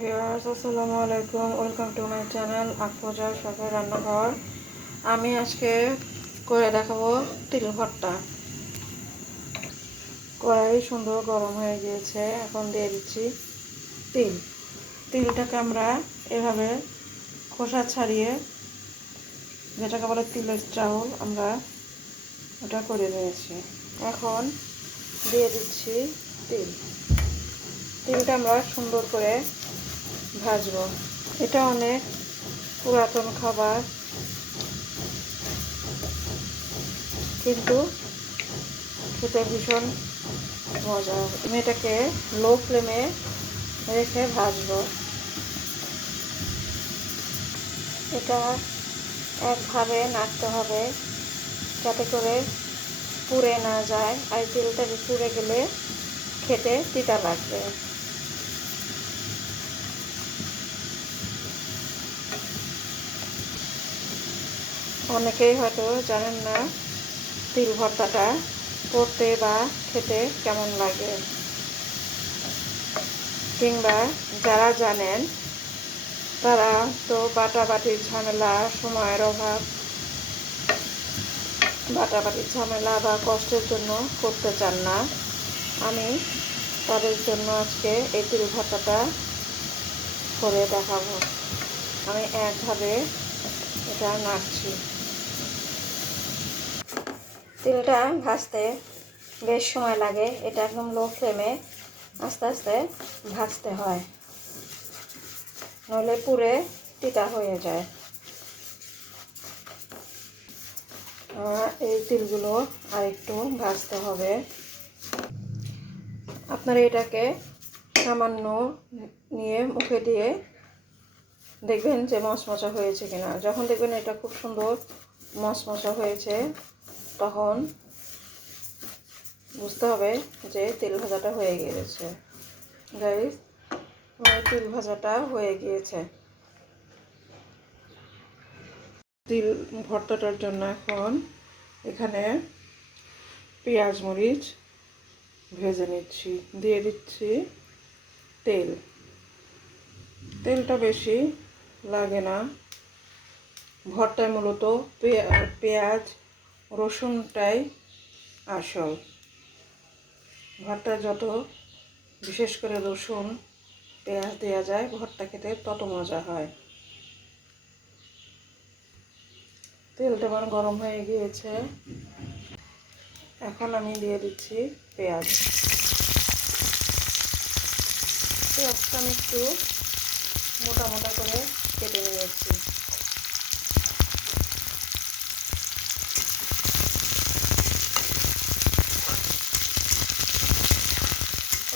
Viewers আসসালামু আলাইকুম, welcome to my channel আকফোজা শখের রান্নাঘর। আমি আজকে করে দেখাবো তিল ভর্তা। কড়াই সুন্দর গরম হয়ে গিয়েছে, এখন দিয়ে দিচ্ছি তিলটাকে আমরা এভাবে খোসা ছাড়িয়ে, যেটাকে বলে তিলের চাউল, আমরা ওটা করে নিয়েছি। এখন দিয়ে দিচ্ছি তিলটা আমরা সুন্দর করে ভাজবো। এটা অনেক পুরাতন খাবার, কিন্তু খেতে ভীষণ মজা। আমি এটাকে লো ফ্লেমে রেখে ভাজবো। এটা একভাবে নাড়তে হবে যাতে করে পুড়ে না যায়, আর তেলটা পুড়ে গেলে খেতে তিতা লাগবে। অনেকেই হয়তো জানেন না তিল ভর্তাটা করতে বা খেতে কেমন লাগে, কিংবা যারা জানেন তারা তো বাটাবাটির ঝামেলা, সময়ের অভাব, বাটাবাটির ঝামেলা বা কষ্টের জন্য করতে চান না। আমি তাদের জন্য আজকে এই তিল ভর্তাটা করে দেখাবো। আমি একভাবে এটা নাড়ছি। তিলটা ভাজতে বেশ সময় লাগে, এটা একদম লো ফ্লেমে আস্তে আস্তে ভাজতে হয়, নইলে পুড়ে তিতা হয়ে যায়। এই তিলগুলো আর একটু ভাজতে হবে। আপনারা এটাকে সামান্য নিয়ে মুখে দিয়ে দেখবেন যে মচমচা হয়েছে কিনা। যখন দেখবেন এটা খুব সুন্দর মচমচা হয়েছে, তখন বুঝতে হবে যে তিল ভাজাটা হয়ে গিয়েছে। গাইস, তিল ভাজাটা হয়ে গিয়েছে। তিল ভর্তাটার জন্য এখন এখানে পেঁয়াজ মরিচ ভেজে নিচ্ছি, দিয়ে দিচ্ছি তেলটা বেশি লাগে না। ভর্তায় মূলত পেঁয়াজ রসুনটাই আসল। ভর্তা যত বিশেষ করে রসুন পেঁয়াজ দেওয়া যায়, ভর্তা খেতে তত মজা হয়। তেলটা আমার গরম হয়ে গিয়েছে, এখন আমি দিয়ে দিচ্ছি পেঁয়াজটা আমি একটু মোটা মোটা করে কেটে নিয়েছি।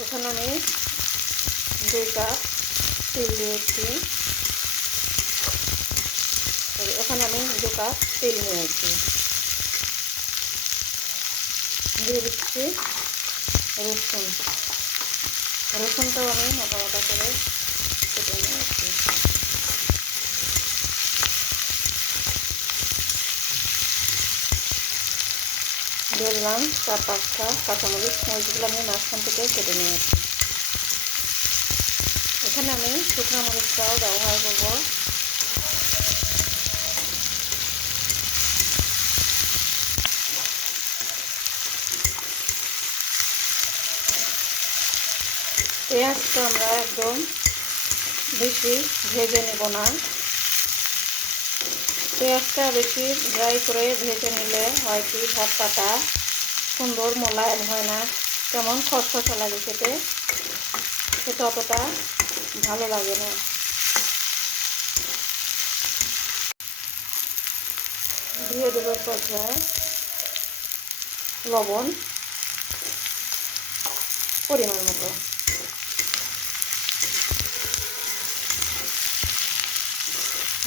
এখানে আমি 2 কাপ তেল দিয়েছি। এখানে আমি 2 কাপ তেল নিয়েছি। দিয়ে দিচ্ছি রসুনটাও আমি মোটা মোটা করে কেটে নিয়েছি। দিয়ে দিলাম 4-5টা কাঁচামরিচ, মরিচগুলো আমি মাঝখান থেকে কেটে নিয়েছি। এখানে আমি শুকনো মরিচটাও ব্যবহার করব। পেঁয়াজটা আমরা একদম বেশি ভেজে নেব না। পেঁয়াজটা বেশি ড্রাই করে ভেজে নিলে হয় কি, ভর্তাটা সুন্দর মোলায়েম হয় না, কেমন খসখসা লাগে খেতে অতটা ভালো লাগে না। দিয়ে দেবো পর্যায়ে লবণ পরিমাণ মতো।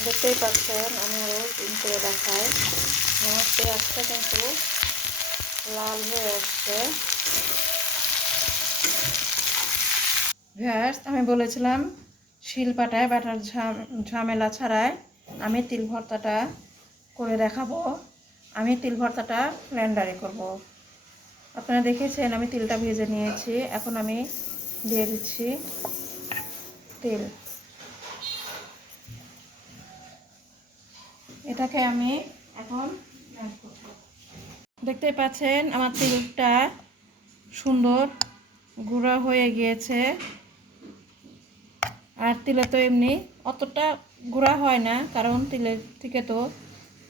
দেখতেই পাচ্ছেন, আমি আরও করে দেখাই, আমার পেঁয়াজটা কিন্তু লাল হয়ে আসছে। ভিউয়ার্স, আমি বলেছিলাম শিলপাটায় বাটার ঝামেলা ছাড়াই আমি তিল ভর্তাটা করে দেখাবো। আমি তিল ভর্তাটা ব্লেন্ডারে করব। আপনারা দেখেছেন আমি তিলটা ভেজে নিয়েছি। এখন আমি দিয়ে দিচ্ছি তেল। এটাকে আমি এখন দেখতেই পাচ্ছেন আমার তিলটা সুন্দর গুঁড়া হয়ে গিয়েছে। আর তিলে তো এমনি অতটা গুঁড়া হয় না, কারণ তিলের থেকে তো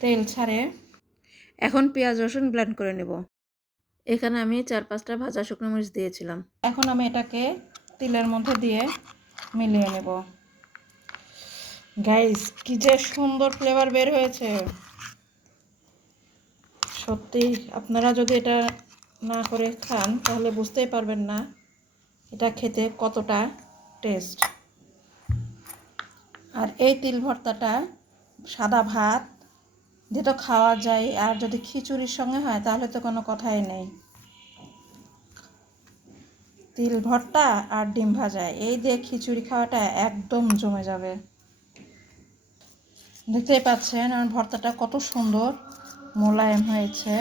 তেল ছাড়ে। এখন পেঁয়াজ রসুন ব্লেন্ড করে নেব। এখানে আমি 4-5টা ভাজা শুকনো মরিচ দিয়েছিলাম। এখন আমি এটাকে তিলের মধ্যে দিয়ে মিলিয়ে নেব। গাইস, কি যে সুন্দর ফ্লেভার বের হয়েছে! সত্যি আপনারা যদি এটা না করে খান তাহলে বুঝতেই পারবেন না এটা খেতে কতটা টেস্ট। আর এই তিল ভর্তাটা সাদা ভাত দিয়ে তো খাওয়া যায়, আর যদি খিচুড়ির সঙ্গে হয় তাহলে তো কোনো কথাই নেই। তিল ভর্তা আর ডিম ভাজা এই দিয়ে খিচুড়ি খাওয়াটা একদম জমে যাবে। দেখতেই পাচ্ছেন আমার ভর্তাটা কত সুন্দর মোলায়েম হয়েছে।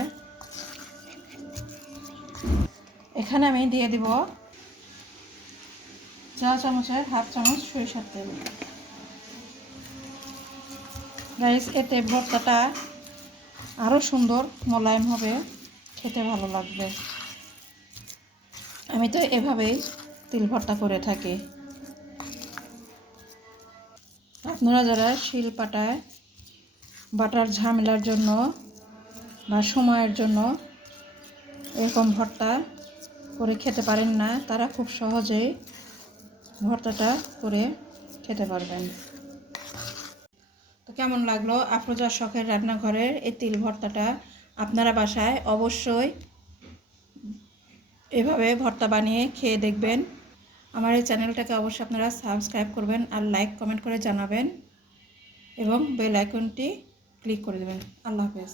এখানে আমি দিয়ে দিব চা চামচের 1/2 চামচ সরিষার তেল। গাইস, এতে ভর্তাটা আরও সুন্দর মোলায়েম হবে, খেতে ভালো লাগবে। আমি তো এভাবেই তিল ভর্তা করে থাকি। আপনারা যারা শিলপাটায় বাটার ঝামেলার জন্য বা সময়ের জন্য এরকম ভর্তা করে খেতে পারেন না, তারা খুব সহজেই ভর্তাটা করে খেতে পারবেন। তো কেমন লাগলো আফরোজা শখের রান্নাঘরের এই তিল ভর্তাটা? আপনারা বাসায় অবশ্যই এভাবে ভর্তা বানিয়ে খেয়ে দেখবেন। আমার এই চ্যানেলটাকে অবশ্যই আপনারা সাবস্ক্রাইব করবেন, আর লাইক কমেন্ট করে জানাবেন, এবং বেল আইকনটি ক্লিক করে দেবেন। আল্লাহ হাফেজ।